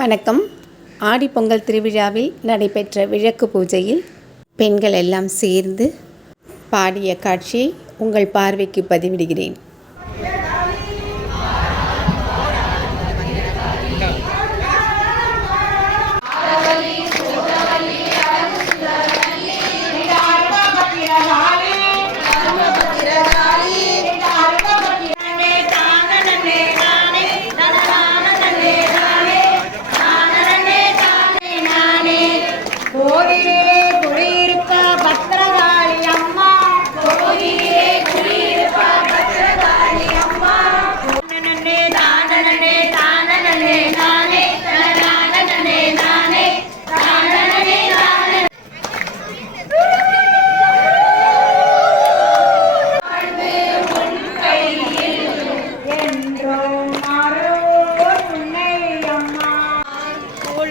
வணக்கம். ஆடிப்பொங்கல் திருவிழாவில் நடைபெற்ற விளக்கு பூஜையில் பெண்கள் எல்லாம் சேர்ந்து பாடிய காட்சியை உங்கள் பார்வைக்கு பதிவிடுகிறேன். கோவிலே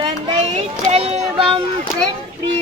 குழந்தை செல்வம் பெற்றி